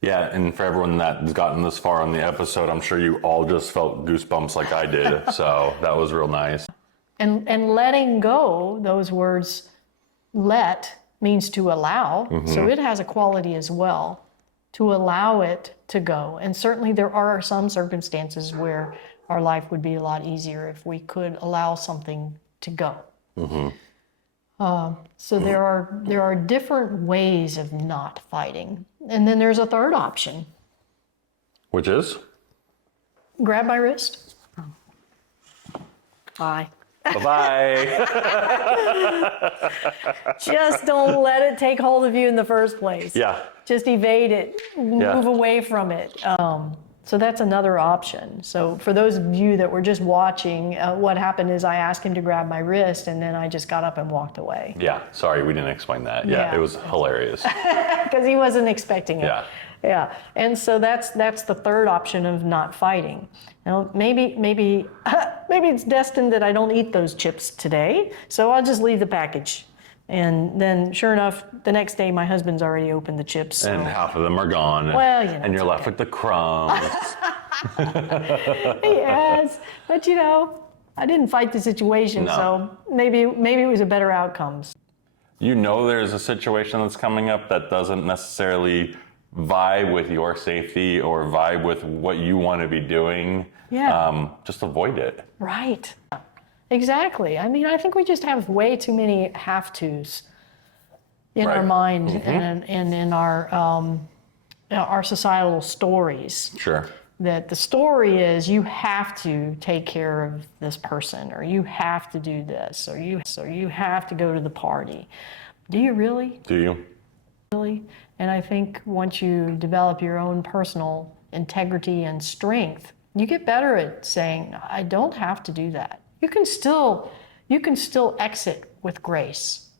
Yeah, and for everyone that's gotten this far on the episode, I'm sure you all just felt goosebumps like I did. So that was real nice. And letting go, those words, let means to allow. Mm-hmm. So it has a quality as well, to allow it to go. And certainly there are some circumstances where our life would be a lot easier if we could allow something to go. Mm-hmm. So there are different ways of not fighting. And then there's a third option. Which is? Grab my wrist. Bye. Bye-bye. Just don't let it take hold of you in the first place. Yeah. Just evade it. Move away from it. So that's another option. So for those of you that were just watching, what happened is I asked him to grab my wrist, and then I just got up and walked away. Yeah, sorry, we didn't explain that. Yeah. It was hilarious. Because he wasn't expecting it. Yeah. Yeah. And so that's the third option of not fighting. Now, maybe it's destined that I don't eat those chips today, so I'll just leave the package. And then, sure enough, the next day, my husband's already opened the chips. So. And half of them are gone. Well, and you're left with the crumbs. Yes, but I didn't fight the situation, so maybe it was a better outcome. You know there's a situation that's coming up that doesn't necessarily vibe with your safety or vibe with what you want to be doing. Yeah. Just avoid it. Right. Exactly. I mean, I think we just have way too many have-tos. in Right. our mind and in our societal stories. Sure. That the story is you have to take care of this person, or you have to do this, or you have to go to the party. Do you really? Do you? Really? And I think once you develop your own personal integrity and strength, you get better at saying, I don't have to do that. You can still exit with grace.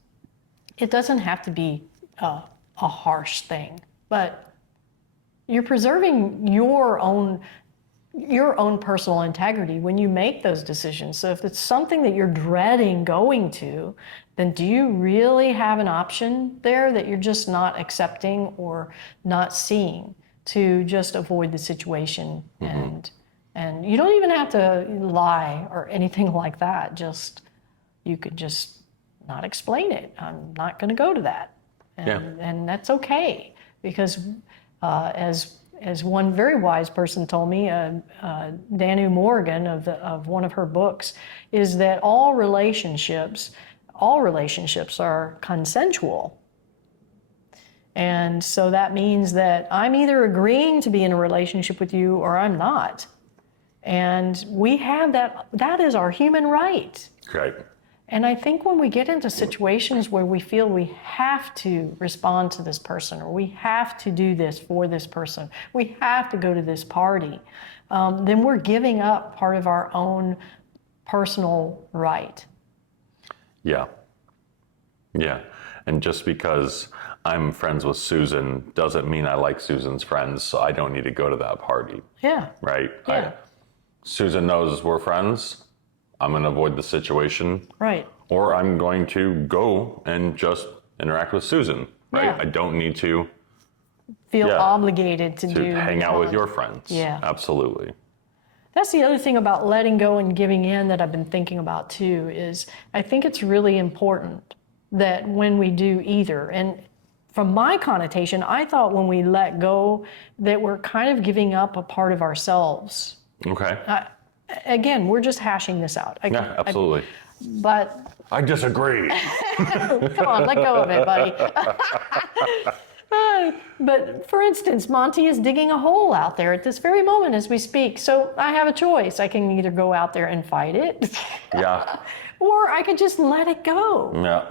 It doesn't have to be a harsh thing, but you're preserving your own personal integrity when you make those decisions. So if it's something that you're dreading going to, then do you really have an option there that you're just not accepting or not seeing to just avoid the situation? And you don't even have to lie or anything like that. You could just not explain it. I'm not going to go to that. And that's okay, because as one very wise person told me, Danu Morgan of one of her books, is that all relationships are consensual. And so that means that I'm either agreeing to be in a relationship with you or I'm not. And we have that is our human right. Right. And I think when we get into situations where we feel we have to respond to this person, or we have to do this for this person, we have to go to this party, then we're giving up part of our own personal right. Yeah. Yeah. And just because I'm friends with Susan doesn't mean I like Susan's friends, so I don't need to go to that party. Yeah. Right? Yeah. Susan knows we're friends. I'm going to avoid the situation. Right. Or I'm going to go and just interact with Susan. Right? Yeah. I don't need to feel obligated to hang out with your friends. Yeah. Absolutely. That's the other thing about letting go and giving in that I've been thinking about too, is I think it's really important that when we do either, and from my connotation, I thought when we let go that we're kind of giving up a part of ourselves. Okay. Again, we're just hashing this out. Yeah, absolutely. But I disagree. come on, let go of it, buddy. But for instance, Monty is digging a hole out there at this very moment as we speak. So I have a choice. I can either go out there and fight it. Yeah. Or I could just let it go. Yeah.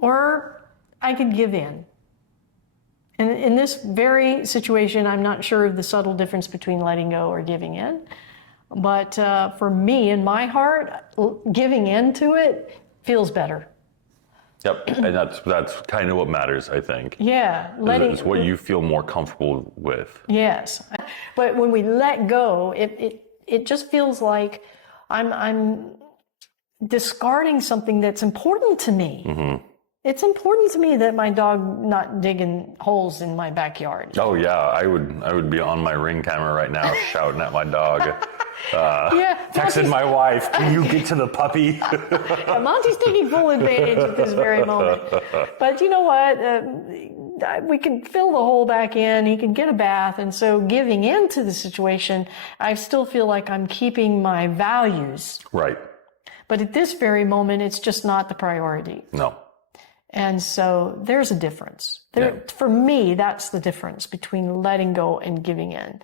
Or I could give in. And in this very situation, I'm not sure of the subtle difference between letting go or giving in. But for me, in my heart, giving in to it feels better. Yep. And that's kind of what matters, I think. Yeah. It's what you feel more comfortable with. Yes. But when we let go, it just feels like I'm discarding something that's important to me. Mm-hmm. It's important to me that my dog not digging holes in my backyard. Oh yeah, I would be on my Ring camera right now shouting at my dog. Texting my wife, can you get to the puppy? Monty's taking full advantage at this very moment. But you know what? We can fill the hole back in. He can get a bath. And so giving into the situation, I still feel like I'm keeping my values. Right. But at this very moment, it's just not the priority. No. And so there's a difference. For me, that's the difference between letting go and giving in.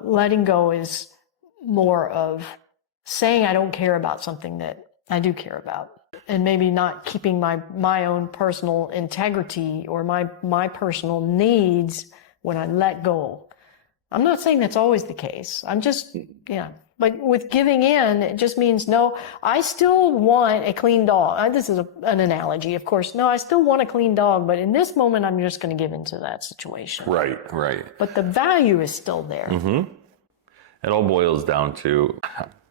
Letting go is more of saying I don't care about something that I do care about, and maybe not keeping my own personal integrity or my personal needs when I let go. I'm not saying that's always the case. I'm just, But with giving in, it just means, no, I still want a clean dog. This is an analogy, of course. No, I still want a clean dog, but in this moment, I'm just going to give into that situation. Right, right. But the value is still there. Mm-hmm. It all boils down to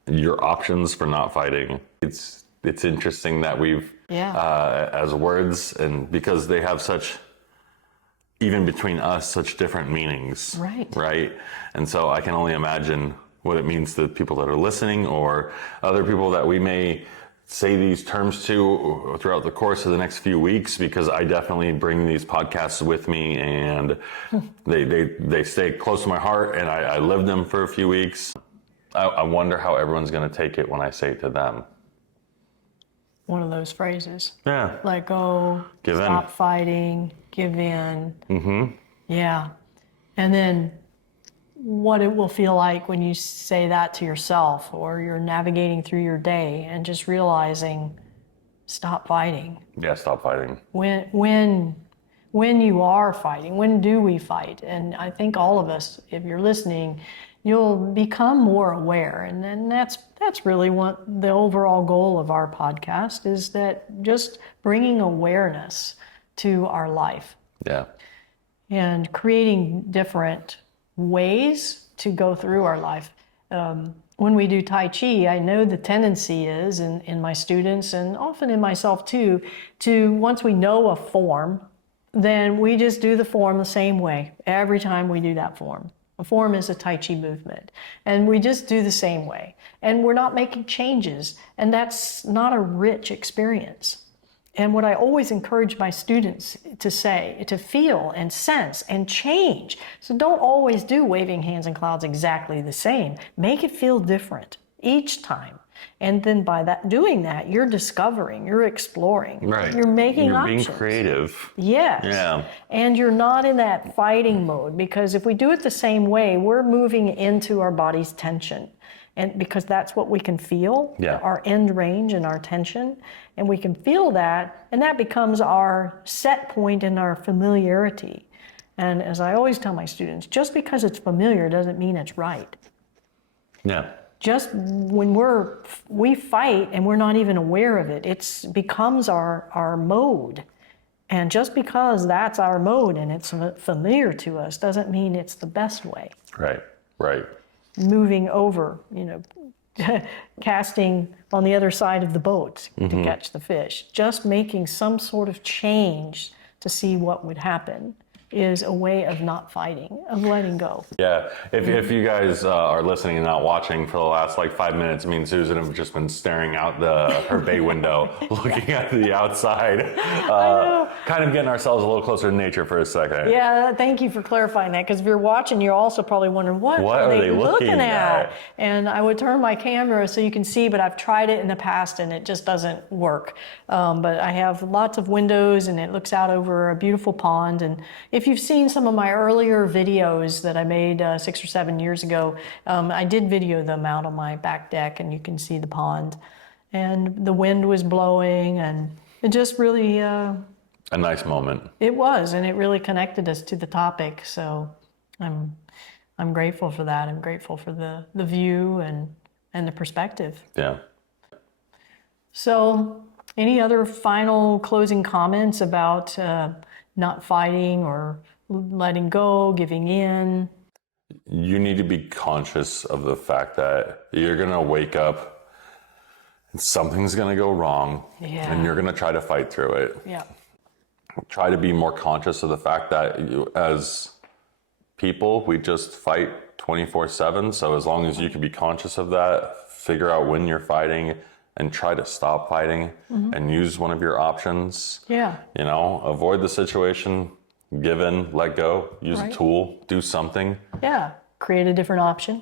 your options for not fighting. It's interesting that we've, as words, and because they have such, even between us, such different meanings. Right. Right? And so I can only imagine what it means to people that are listening or other people that we may say these terms to throughout the course of the next few weeks, because I definitely bring these podcasts with me and they stay close to my heart, and I live them for a few weeks. I wonder how everyone's going to take it when I say it to them. one of those phrases. Yeah. Let go, Give in. stop fighting, give in. Yeah. And then what it will feel like when you say that to yourself, or you're navigating through your day and just realizing, stop fighting. Yeah, stop fighting. When you are fighting, when do we fight? And I think all of us, if you're listening, you'll become more aware. And then that's really what the overall goal of our podcast is, that just bringing awareness to our life. Yeah. And creating different ways to go through our life. When we do Tai Chi, I know the tendency is in my students, and often in myself too, to once we know a form, then we just do the form the same way every time we do that form. A form is a Tai Chi movement, and we just do the same way. And we're not making changes, and that's not a rich experience. And what I always encourage my students to say, to feel and sense and change. So don't always do waving hands and clouds exactly the same. Make it feel different each time. And then by doing that, you're discovering, you're exploring, Right. You're making options. You're being creative. Yes. Yeah. And you're not in that fighting mode, because if we do it the same way, we're moving into our body's tension. And because that's what we can feel, our end range and our tension, and we can feel that, and that becomes our set point in our familiarity. And as I always tell my students, just because it's familiar doesn't mean it's right. Yeah. Just when we fight and we're not even aware of it, it becomes our mode. And just because that's our mode and it's familiar to us doesn't mean it's the best way. Right. Right. Moving over, casting on the other side of the boat to catch the fish. Just making some sort of change to see what would happen is a way of not fighting, of letting go. Yeah, if you guys are listening and not watching, for the last 5 minutes, me and Susan have just been staring out her bay window, looking at the outside, kind of getting ourselves a little closer to nature for a second. Yeah, thank you for clarifying that, because if you're watching, you're also probably wondering, what are they looking at? And I would turn my camera so you can see, but I've tried it in the past and it just doesn't work. But I have lots of windows and it looks out over a beautiful pond. And if you've seen some of my earlier videos that I made 6 or 7 years ago, I did video them out on my back deck, and you can see the pond. And the wind was blowing, and it just really... a nice moment. It was, and it really connected us to the topic. So I'm grateful for that. I'm grateful for the view and the perspective. Yeah. So any other final closing comments about not fighting or letting go, giving in? You need to be conscious of the fact that you're going to wake up and something's going to go wrong, and you're going to try to fight through it. Yeah. Try to be more conscious of the fact that as people, we just fight 24/7. So as long as you can be conscious of that, figure out when you're fighting and try to stop fighting and use one of your options. Yeah. Avoid the situation, give in, let go, use a tool, do something. Yeah. Create a different option.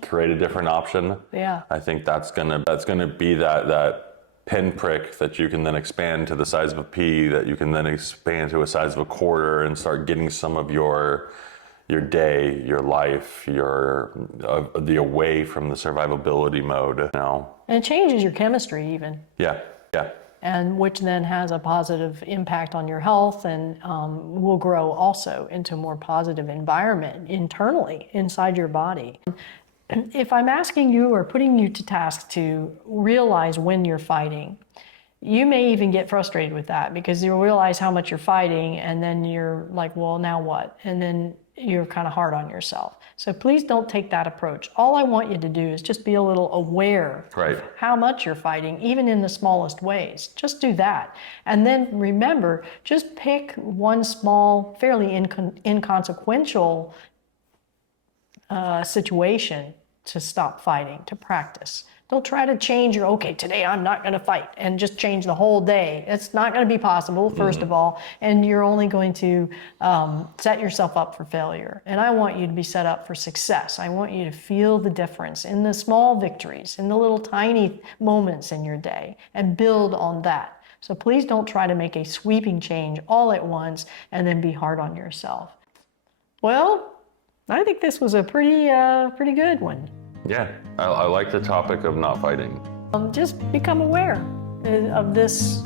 Yeah. I think that's gonna be that pinprick that you can then expand to the size of a pea, that you can then expand to a size of a quarter, and start getting some of your day, your life, the away from the survivability mode. And it changes your chemistry even. Yeah. And which then has a positive impact on your health, and will grow also into a more positive environment internally inside your body. If I'm asking you or putting you to task to realize when you're fighting, you may even get frustrated with that, because you'll realize how much you're fighting, and then you're like, well, now what? And then you're kind of hard on yourself. So please don't take that approach. All I want you to do is just be a little aware of how much you're fighting, even in the smallest ways. Just do that. And then remember, just pick one small, fairly inconsequential situation to stop fighting, to practice. Don't try to change okay, today I'm not going to fight, and just change the whole day. It's not going to be possible, first of all, and you're only going to set yourself up for failure. And I want you to be set up for success. I want you to feel the difference in the small victories, in the little tiny moments in your day, and build on that. So please don't try to make a sweeping change all at once and then be hard on yourself. Well, I think this was a pretty good one. Yeah, I like the topic of not fighting. Just become aware of this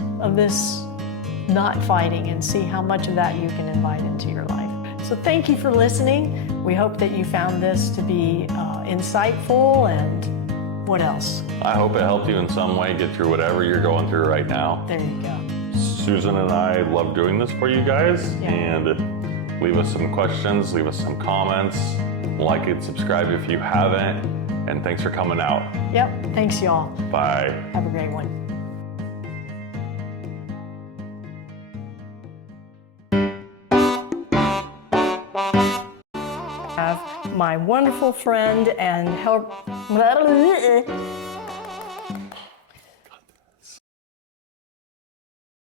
not fighting and see how much of that you can invite into your life. So thank you for listening. We hope that you found this to be insightful, and what else? I hope it helped you in some way get through whatever you're going through right now. There you go. Susan and I love doing this for you guys. Yeah. And leave us some questions, leave us some comments, like and subscribe if you haven't. And thanks for coming out. Yep. Thanks, y'all. Bye. Have a great one. Have my wonderful friend and help.